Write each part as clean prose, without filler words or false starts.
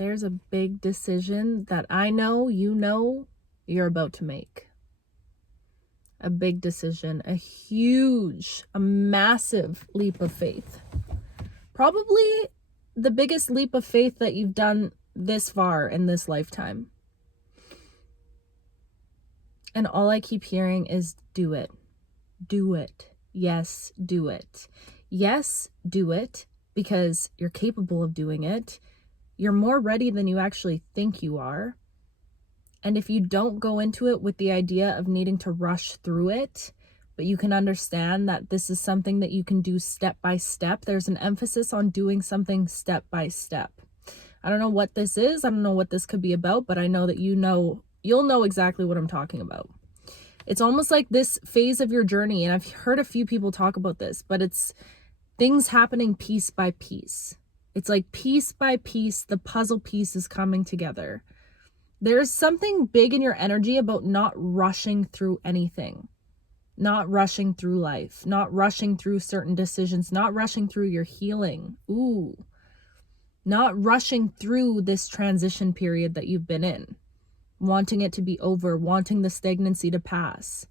There's a big decision that I know you're about to make. A big decision, a massive leap of faith. Probably the biggest leap of faith that you've done this far in this lifetime. And all I keep hearing is do it. Do it. Yes, do it. Yes, do it because you're capable of doing it. You're more ready than you actually think you are. And if you don't go into it with the idea of needing to rush through it, but you can understand that this is something that you can do step by step, there's an emphasis on doing something step by step. I don't know what this is. I don't know what this could be about, but I know that you'll know exactly what I'm talking about. It's almost like this phase of your journey, and I've heard a few people talk about this, but it's things happening piece by piece. It's like piece by piece, the puzzle piece is coming together. There's something big in your energy about not rushing through anything, not rushing through life, not rushing through certain decisions, not rushing through your healing. Not rushing through this transition period that you've been in, wanting it to be over, wanting the stagnancy to pass,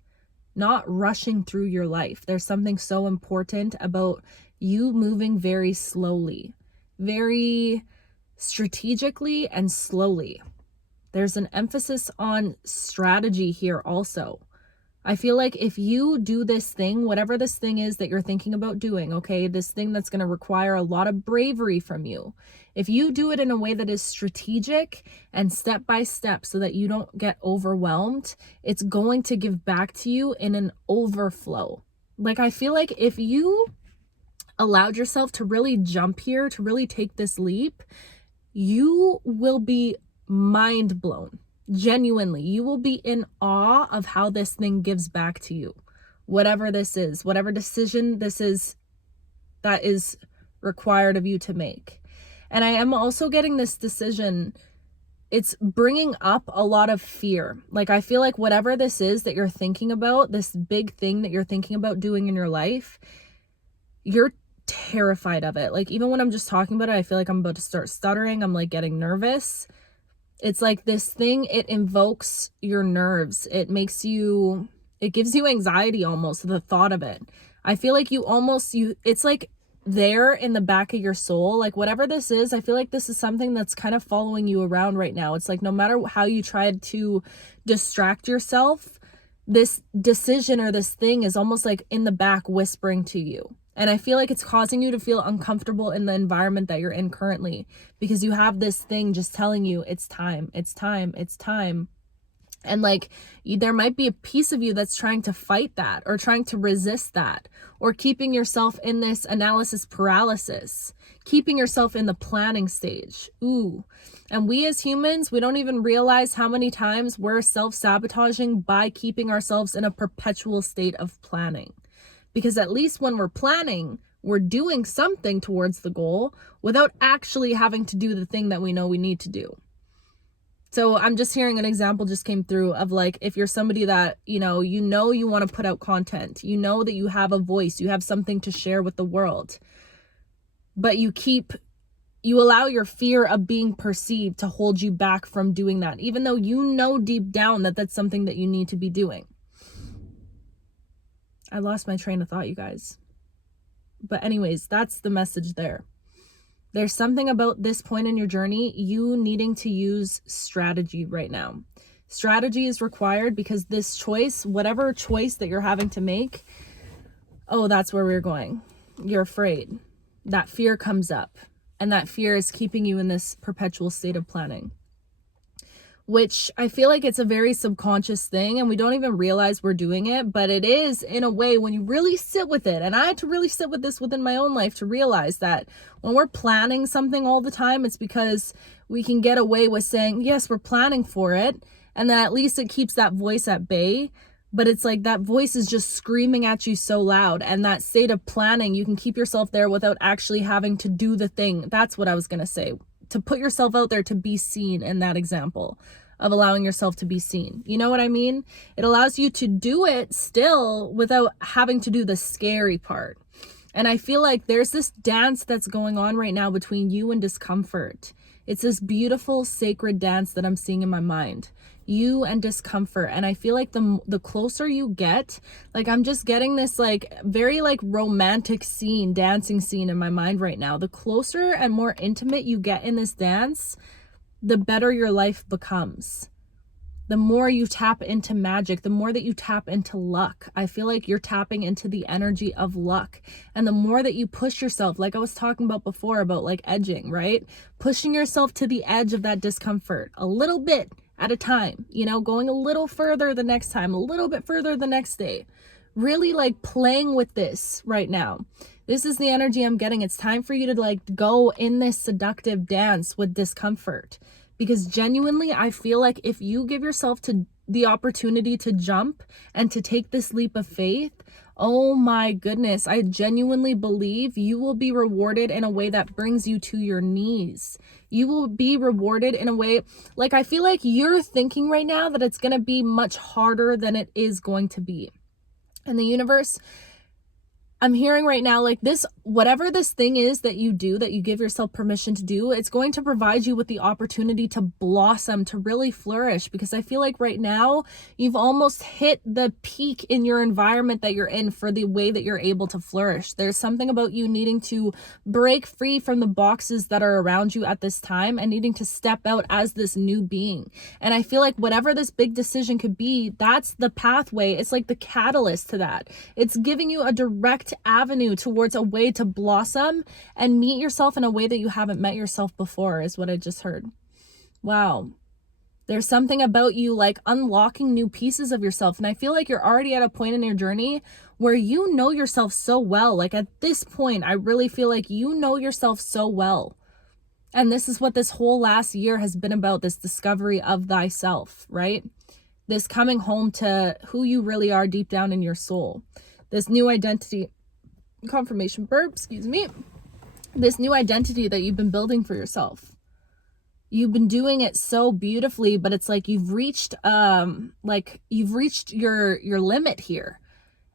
not rushing through your life. There's something so important about you moving very slowly, very strategically and slowly. There's an emphasis on strategy here also. I feel like if you do this thing, whatever this thing is that you're thinking about doing, okay, this thing that's going to require a lot of bravery from you, if you do it in a way that is strategic and step by step so that you don't get overwhelmed, it's going to give back to you in an overflow. Like, I feel like if you allowed yourself to really jump here, to really take this leap, you will be mind blown. Genuinely, you will be in awe of how this thing gives back to you. Whatever this is, whatever decision this is that is required of you to make. And I am also getting this decision, it's bringing up a lot of fear. Like, I feel like whatever this is that you're thinking about, this big thing that you're thinking about doing in your life, you're terrified of it. Like, even when I'm just talking about it, I feel like I'm about to start stuttering. I'm like getting nervous. It's like this thing, it invokes your nerves. It gives you anxiety almost, the thought of it. I feel like it's like there in the back of your soul, like whatever this is, I feel like this is something that's kind of following you around right now. It's like no matter how you try to distract yourself, this decision or this thing is almost like in the back whispering to you. And I feel like it's causing you to feel uncomfortable in the environment that you're in currently because you have this thing just telling you it's time, it's time, it's time. And like there might be a piece of you that's trying to fight that or trying to resist that or keeping yourself in this analysis paralysis, keeping yourself in the planning stage. And we as humans, we don't even realize how many times we're self-sabotaging by keeping ourselves in a perpetual state of planning. Because at least when we're planning, we're doing something towards the goal without actually having to do the thing that we know we need to do. So I'm just hearing an example just came through of like, if you're somebody that, you want to put out content, you know that you have a voice, you have something to share with the world, but you allow your fear of being perceived to hold you back from doing that, even though you know deep down that that's something that you need to be doing. I lost my train of thought, you guys. But anyways, that's the message there. There's something about this point in your journey, you needing to use strategy right now. Strategy is required because this choice, whatever choice that you're having to make, that's where we're going. You're afraid. That fear comes up. And that fear is keeping you in this perpetual state of planning. Which I feel like it's a very subconscious thing and we don't even realize we're doing it, but it is in a way when you really sit with it. And I had to really sit with this within my own life to realize that when we're planning something all the time, it's because we can get away with saying, yes, we're planning for it. And then at least it keeps that voice at bay. But it's like that voice is just screaming at you so loud. And that state of planning, you can keep yourself there without actually having to do the thing. That's what I was going to say. To put yourself out there to be seen in that example of allowing yourself to be seen. You know what I mean? It allows you to do it still without having to do the scary part. And I feel like there's this dance that's going on right now between you and discomfort. It's this beautiful sacred dance that I'm seeing in my mind. You and discomfort. And I feel like the closer you get, like I'm just getting this like very like romantic scene, dancing scene in my mind right now. The closer and more intimate you get in this dance, the better your life becomes. The more you tap into magic, the more that you tap into luck. I feel like you're tapping into the energy of luck. And the more that you push yourself, like I was talking about before, about like edging, right? Pushing yourself to the edge of that discomfort a little bit at a time, you know, going a little further the next time, a little bit further the next day. Really like playing with this right now. This is the energy I'm getting. It's time for you to like go in this seductive dance with discomfort. Because genuinely, I feel like if you give yourself to the opportunity to jump and to take this leap of faith, oh my goodness, I genuinely believe you will be rewarded in a way that brings you to your knees. You will be rewarded in a way, like I feel like you're thinking right now that it's going to be much harder than it is going to be. And the universe, I'm hearing right now, like this, whatever this thing is that you do, that you give yourself permission to do, it's going to provide you with the opportunity to blossom, to really flourish. Because I feel like right now you've almost hit the peak in your environment that you're in for the way that you're able to flourish. There's something about you needing to break free from the boxes that are around you at this time and needing to step out as this new being. And I feel like whatever this big decision could be, that's the pathway. It's like the catalyst to that. It's giving you a direct avenue towards a way to blossom and meet yourself in a way that you haven't met yourself before, is what I just heard. Wow. There's something about you like unlocking new pieces of yourself. And I feel like you're already at a point in your journey where you know yourself so well. Like at this point, I really feel like you know yourself so well. And this is what this whole last year has been about, this discovery of thyself, right? This coming home to who you really are deep down in your soul. This new identity, confirmation burp, excuse me. This new identity that you've been building for yourself. You've been doing it so beautifully, but it's like you've reached your limit here.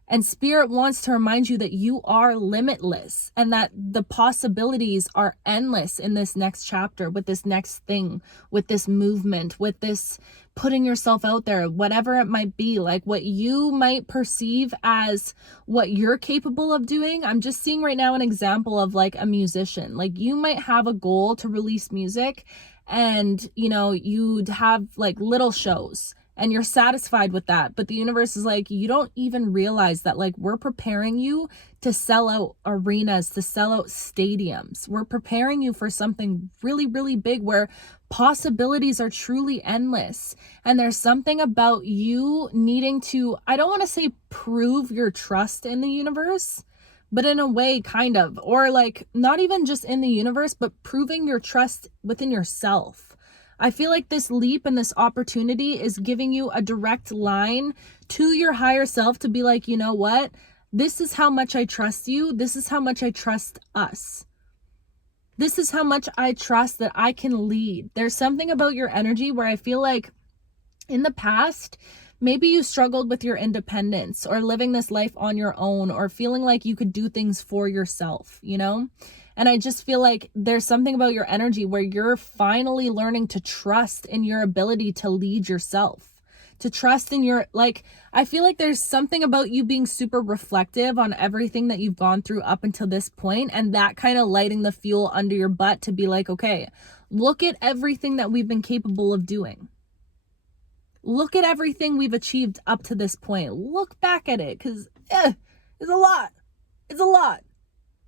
And Spirit wants to remind you that you are limitless and that the possibilities are endless in this next chapter, with this next thing, with this movement, with this putting yourself out there, whatever it might be, like what you might perceive as what you're capable of doing. I'm just seeing right now an example of like a musician. Like you might have a goal to release music and, you know, you'd have like little shows. And you're satisfied with that. But the universe is like, you don't even realize that like we're preparing you to sell out arenas, to sell out stadiums. We're preparing you for something really, really big where possibilities are truly endless. And there's something about you needing to, I don't want to say prove your trust in the universe, but in a way kind of, or like not even just in the universe, but proving your trust within yourself. I feel like this leap and this opportunity is giving you a direct line to your higher self to be like, you know what? This is how much I trust you. This is how much I trust us. This is how much I trust that I can lead. There's something about your energy where I feel like in the past, maybe you struggled with your independence or living this life on your own or feeling like you could do things for yourself, you know? And I just feel like there's something about your energy where you're finally learning to trust in your ability to lead yourself, to trust in your, like, I feel like there's something about you being super reflective on everything that you've gone through up until this point, and that kind of lighting the fuel under your butt to be like, okay, look at everything that we've been capable of doing. Look at everything we've achieved up to this point. Look back at it, because it's a lot. It's a lot.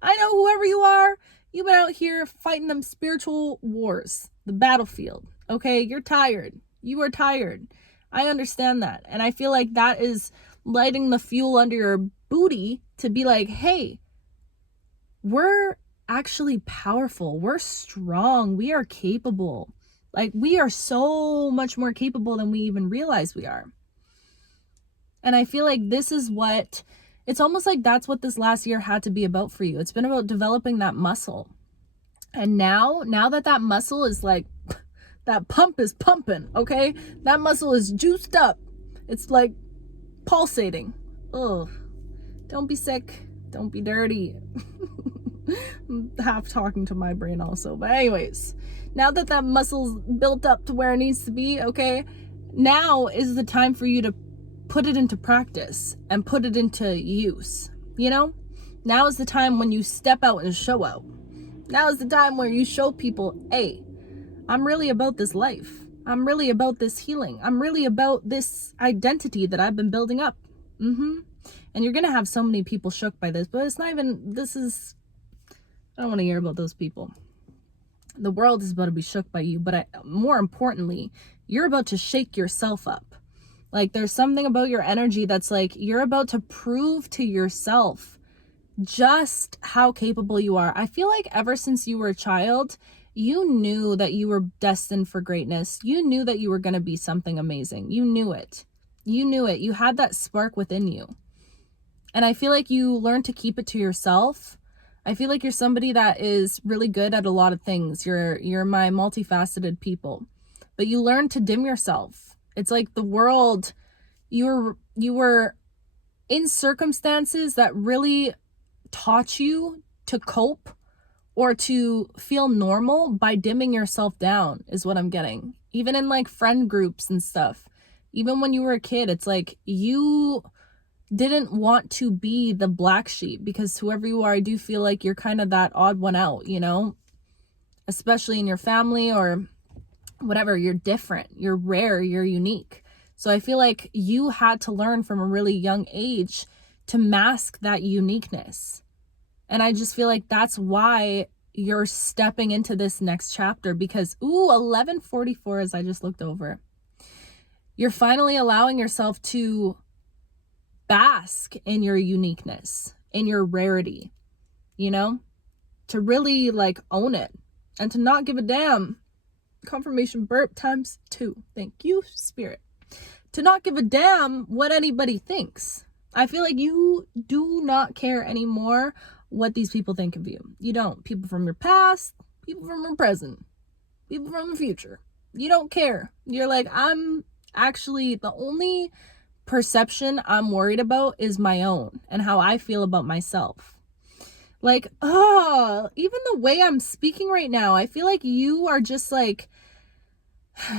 I know whoever you are, you've been out here fighting them spiritual wars, the battlefield. Okay, you're tired. You are tired. I understand that. And I feel like that is lighting the fuel under your booty to be like, hey, we're actually powerful. We're strong. We are capable. Like we are so much more capable than we even realize we are. And I feel like this is what, it's almost like that's what this last year had to be about for you. It's been about developing that muscle. And now that muscle is like, that pump is pumping, okay? That muscle is juiced up. It's like pulsating. Ugh. Don't be sick. Don't be dirty. I'm half talking to my brain also. But anyways, now that that muscle's built up to where it needs to be, okay, now is the time for you to put it into practice and put it into use, you know? Now is the time when you step out and show out. Now is the time where you show people, hey, I'm really about this life. I'm really about this healing. I'm really about this identity that I've been building up. And you're going to have so many people shook by this, but it's not even, I don't want to hear about those people. The world is about to be shook by you, but more importantly, you're about to shake yourself up. Like, there's something about your energy that's like, you're about to prove to yourself just how capable you are. I feel like ever since you were a child, you knew that you were destined for greatness. You knew that you were going to be something amazing. You knew it. You knew it. You had that spark within you. And I feel like you learned to keep it to yourself. I feel like you're somebody that is really good at a lot of things. You're my multifaceted people. But you learned to dim yourself. It's like the world, you were in circumstances that really taught you to cope or to feel normal by dimming yourself down, is what I'm getting. Even in like friend groups and stuff. Even when you were a kid, it's like you didn't want to be the black sheep, because whoever you are, I do feel like you're kind of that odd one out, you know? Especially in your family or whatever, you're different, you're rare, you're unique. So I feel like you had to learn from a really young age to mask that uniqueness. And I just feel like that's why you're stepping into this next chapter, because 11:44 as I just looked over. You're finally allowing yourself to bask in your uniqueness, in your rarity, you know, to really like own it and to not give a damn. Confirmation burp times 2. Thank you, Spirit. To not give a damn what anybody thinks. I feel like you do not care anymore what these people think of you. You don't. People from your past, people from your present, people from the future. You don't care. You're like, I'm actually, the only perception I'm worried about is my own and how I feel about myself. Like, even the way I'm speaking right now, I feel like you are just like,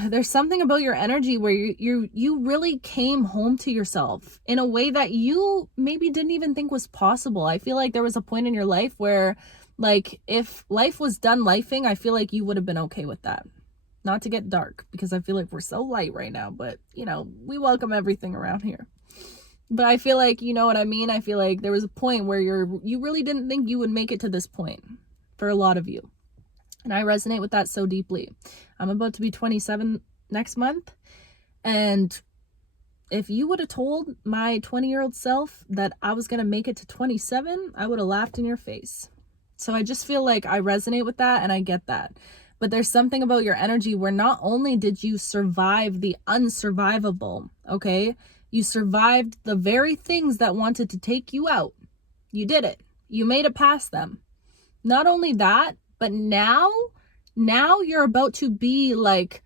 there's something about your energy where you really came home to yourself in a way that you maybe didn't even think was possible. I feel like there was a point in your life where, like, if life was done lifing, I feel like you would have been okay with that. Not to get dark, because I feel like we're so light right now, but, you know, we welcome everything around here. But I feel like, you know what I mean? I feel like there was a point where you really didn't think you would make it to this point for a lot of you. And I resonate with that so deeply. I'm about to be 27 next month. And if you would have told my 20-year-old self that I was going to make it to 27, I would have laughed in your face. So I just feel like I resonate with that, and I get that. But there's something about your energy where not only did you survive the unsurvivable, okay? You survived the very things that wanted to take you out. You did it. You made it past them. Not only that, but now you're about to be like,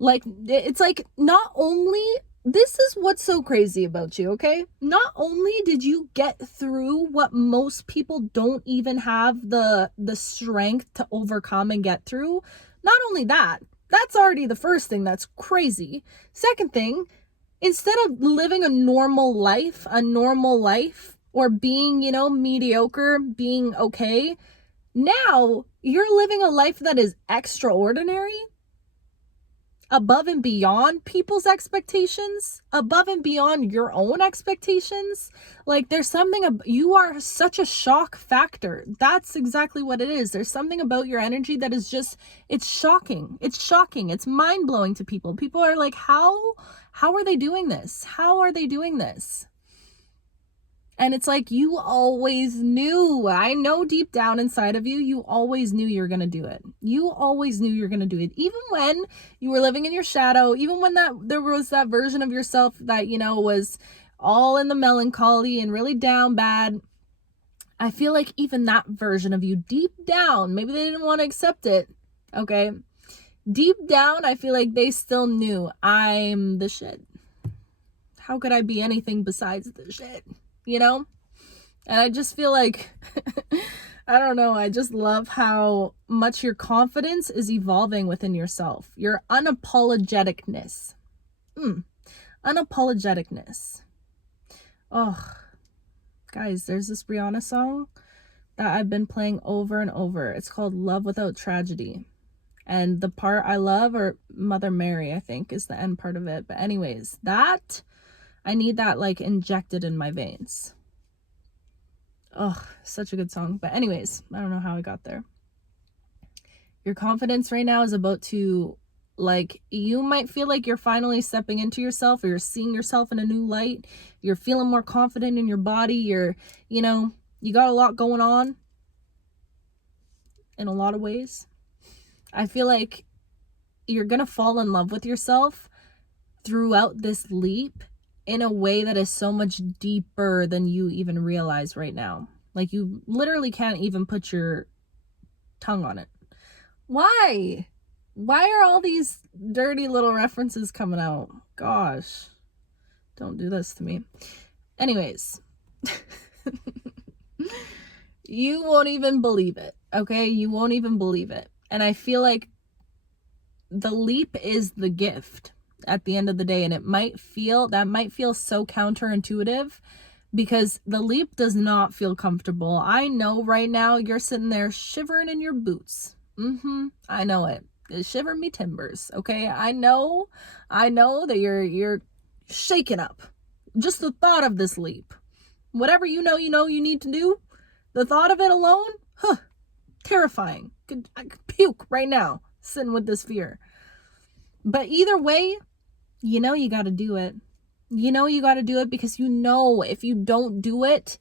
it's like, not only, this is what's so crazy about you, okay? Not only did you get through what most people don't even have the strength to overcome and get through, not only that, that's already the first thing that's crazy. Second thing, instead of living a normal life, or being, you know, mediocre, being okay, now you're living a life that is extraordinary, above and beyond people's expectations, above and beyond your own expectations. Like, there's something, you are such a shock factor. That's exactly what it is. There's something about your energy that is just, it's shocking. It's shocking. It's mind-blowing to people. People are like, how are they doing this? How are they doing this? And it's like, you always knew. I know deep down inside of you, you always knew you were going to do it. You always knew you were going to do it. Even when you were living in your shadow, even when there was that version of yourself that, you know, was all in the melancholy and really down bad. I feel like even that version of you deep down, maybe they didn't want to accept it. Okay. Deep down, I feel like they still knew, I'm the shit. How could I be anything besides the shit? You know, And I just feel like, I don't know, I just love how much your confidence is evolving within yourself. Your unapologeticness. Unapologeticness. Oh, guys, there's this Rihanna song that I've been playing over and over. It's called Love Without Tragedy. And the part I love, or Mother Mary, I think, is the end part of it. But anyways, I need that like injected in my veins. Oh, such a good song. But anyways, I don't know how I got there. Your confidence right now is about to, like, you might feel like you're finally stepping into yourself, or you're seeing yourself in a new light. You're feeling more confident in your body. You got a lot going on in a lot of ways. I feel like you're going to fall in love with yourself throughout this leap in a way that is so much deeper than you even realize right now. Like, you literally can't even put your tongue on it. Why? Why are all these dirty little references coming out? Gosh, don't do this to me. Anyways, you won't even believe it, okay? You won't even believe it. And I feel like the leap is the gift at the end of the day. And that might feel so counterintuitive, because the leap does not feel comfortable. I know right now you're sitting there shivering in your boots. I know it. Shiver me timbers, okay? I know that you're shaken up. Just the thought of this leap. Whatever you need to do, the thought of it alone, terrifying. I could puke right now, sitting with this fear. But either way, you got to do it. You got to do it, because if you don't do it,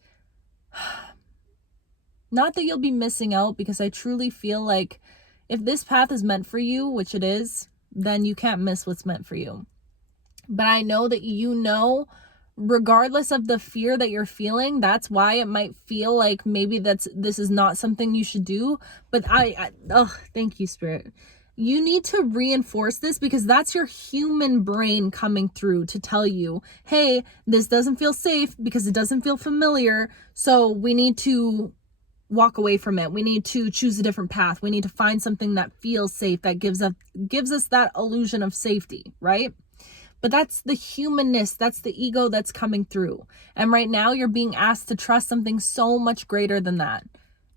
not that you'll be missing out, because I truly feel like if this path is meant for you, which it is, then you can't miss what's meant for you. But I know that regardless of the fear that you're feeling, that's why it might feel like maybe this is not something you should do. But thank you, Spirit. You need to reinforce this, because that's your human brain coming through to tell you, hey, this doesn't feel safe because it doesn't feel familiar. So we need to walk away from it. We need to choose a different path. We need to find something that feels safe, that gives us that illusion of safety, right? But that's the humanness, that's the ego that's coming through. And right now you're being asked to trust something so much greater than that.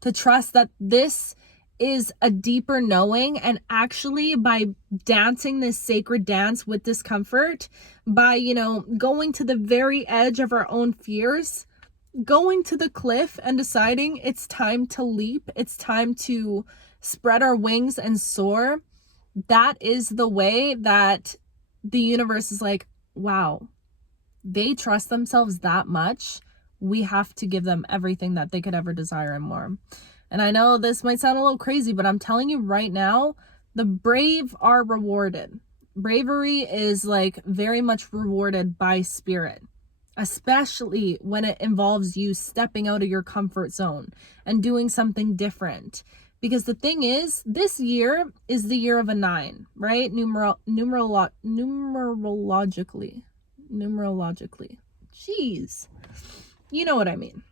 To trust that this is a deeper knowing, and actually by dancing this sacred dance with discomfort, by, going to the very edge of our own fears, going to the cliff and deciding it's time to leap, it's time to spread our wings and soar, that is the way that the universe is like, wow, they trust themselves that much. We have to give them everything that they could ever desire and more. And I know this might sound a little crazy, but I'm telling you right now, the brave are rewarded. Bravery is like very much rewarded by spirit, especially when it involves you stepping out of your comfort zone and doing something different. Because the thing is, this year is the year of a 9, right? Numerologically. Jeez. You know what I mean.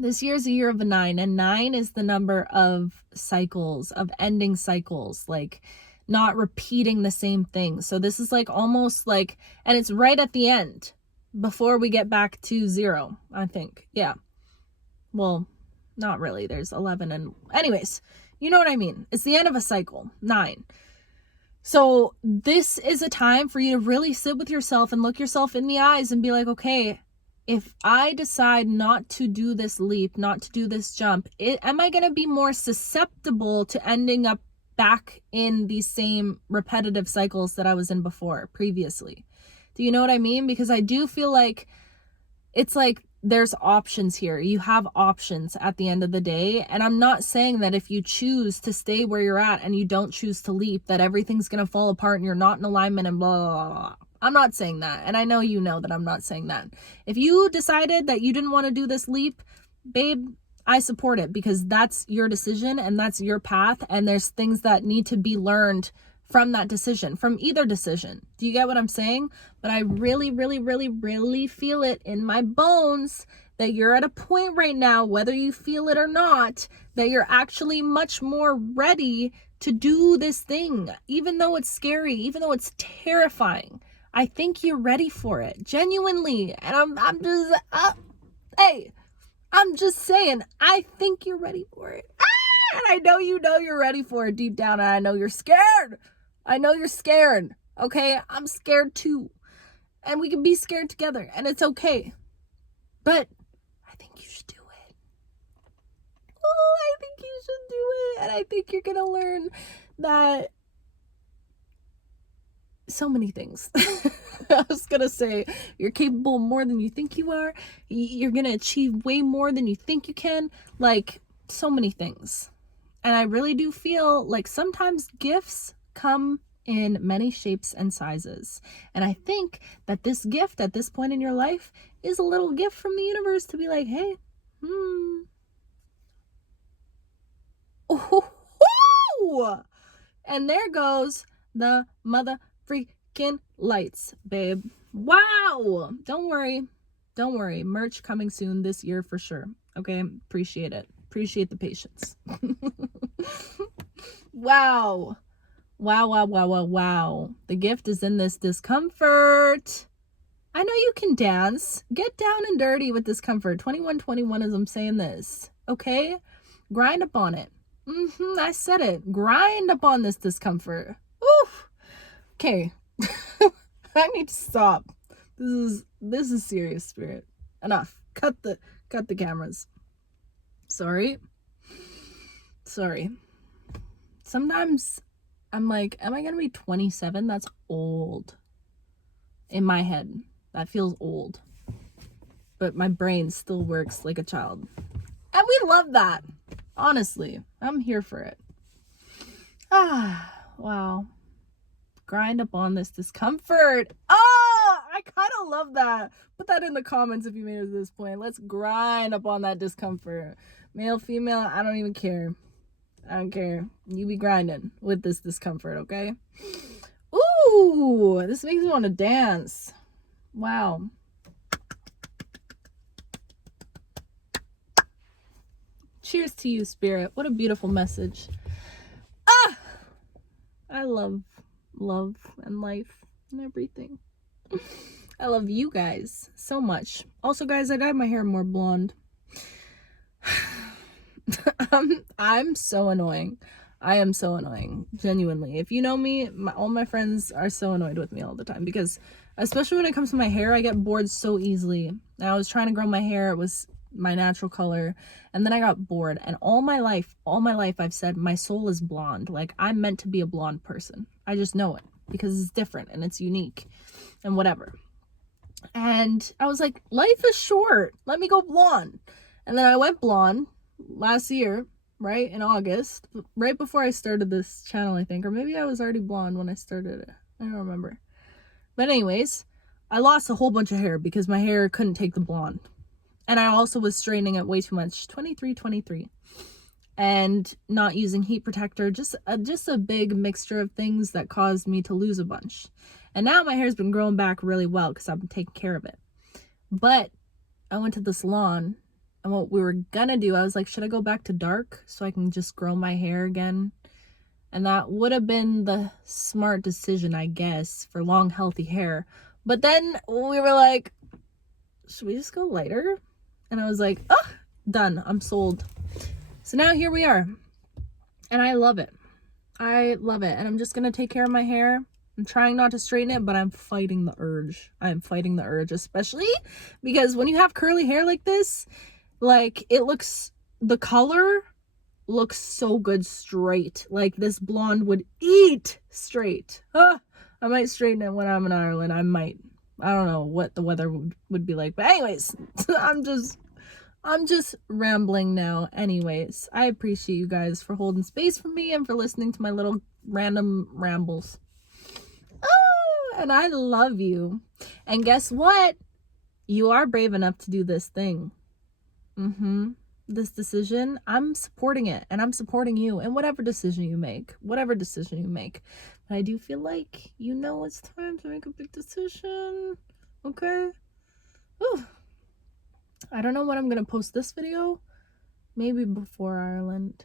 This year is a year of a 9, and 9 is the number of cycles, of ending cycles, like not repeating the same thing. So this is like almost like, and it's right at the end before we get back to 0, I think. Yeah. Well, not really. There's 11 and anyways, you know what I mean? It's the end of a cycle, 9. So this is a time for you to really sit with yourself and look yourself in the eyes and be like, okay, if I decide not to do this leap, not to do this jump, am I going to be more susceptible to ending up back in these same repetitive cycles that I was in previously? Do you know what I mean? Because I do feel like it's like there's options here. You have options at the end of the day. And I'm not saying that if you choose to stay where you're at and you don't choose to leap, that everything's going to fall apart and you're not in alignment and blah, blah, blah. I'm not saying that. And I know that I'm not saying that. If you decided that you didn't want to do this leap, babe, I support it, because that's your decision and that's your path. And there's things that need to be learned from that decision, from either decision. Do you get what I'm saying? But I really, really, really, really feel it in my bones that you're at a point right now, whether you feel it or not, that you're actually much more ready to do this thing, even though it's scary, even though it's terrifying. I think you're ready for it, genuinely. And I'm just, hey, I'm just saying, I think you're ready for it. And I know you're ready for it deep down, and I know you're scared. I know you're scared, okay? I'm scared too. And we can be scared together, and it's okay. But I think you should do it. Oh, I think you should do it. And I think you're going to learn that so many things. I was going to say, you're capable of more than you think you are. You're going to achieve way more than you think you can. Like, so many things. And I really do feel like sometimes gifts come in many shapes and sizes. And I think that this gift at this point in your life is a little gift from the universe to be like, hey, oh, and there goes the mother freaking lights, babe. Wow. Don't worry. Merch coming soon this year for sure. Okay. Appreciate it. Appreciate the patience. Wow. The gift is in this discomfort. I know you can dance. Get down and dirty with discomfort. 2121 as I'm saying this. Okay? Grind up on it. I said it. Grind up on this discomfort. Oof. Okay. I need to stop. This is serious, Spirit. Enough. Cut the cameras. Sorry. Sometimes I'm like, am I gonna be 27? That's old. In my head, that feels old. But my brain still works like a child. And we love that. Honestly, I'm here for it. Wow. Grind up on this discomfort. I kind of love that. Put that in the comments if you made it to this point. Let's grind up on that discomfort. Male, female, I don't even care. I don't care. You be grinding with this discomfort, okay? Ooh, this makes me want to dance. Wow. Cheers to you, Spirit. What a beautiful message. I love and life and everything. I love you guys so much. Also, guys, I dyed my hair more blonde. I'm so annoying. I am so annoying, genuinely. If you know me, all my friends are so annoyed with me all the time because, especially when it comes to my hair, I get bored so easily. And I was trying to grow my hair. It was my natural color, and then I got bored. And all my life I've said my soul is blonde. Like, I'm meant to be a blonde person. I just know it because it's different and it's unique and whatever. And I was like, life is short, let me go blonde. And then I went blonde last year, right, in August, right before I started this channel, I think. Or maybe I was already blonde when I started it, I don't remember. But anyways, I lost a whole bunch of hair because my hair couldn't take the blonde. And I also was straightening it way too much. 23, and not using heat protector. Just a big mixture of things that caused me to lose a bunch. And now my hair's been growing back really well because I've been taking care of it. But I went to the salon, and what we were gonna do, I was like, should I go back to dark so I can just grow my hair again? And that would have been the smart decision, I guess, for long, healthy hair. But then we were like, should we just go lighter? And I was like, done. I'm sold. So now here we are. And I love it. And I'm just going to take care of my hair. I'm trying not to straighten it, but I'm fighting the urge. Especially because when you have curly hair like this, like, the color looks so good straight. Like, this blonde would eat straight. I might straighten it when I'm in Ireland. I might. I don't know what the weather would be like. But anyways, I'm just rambling now. Anyways, I appreciate you guys for holding space for me and for listening to my little random rambles. And I love you. And guess what? You are brave enough to do this thing. This decision, I'm supporting it, and I'm supporting you in whatever decision you make. But I do feel like, it's time to make a big decision. Okay? Ooh. I don't know when I'm gonna post this video. Maybe before Ireland.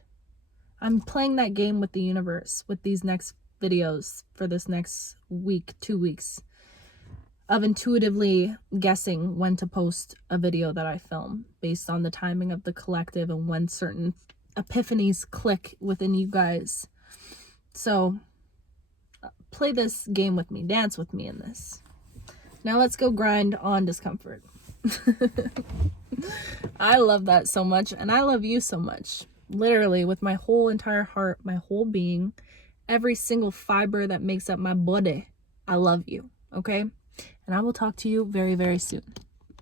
I'm playing that game with the universe with these next videos for this next week, 2 weeks, of intuitively guessing when to post a video that I film based on the timing of the collective and when certain epiphanies click within you guys. So play this game with me, dance with me in this. Now let's go grind on discomfort. I love that so much, and I love you so much. Literally, with my whole entire heart, my whole being, every single fiber that makes up my body. I love you, okay? And I will talk to you very, very soon.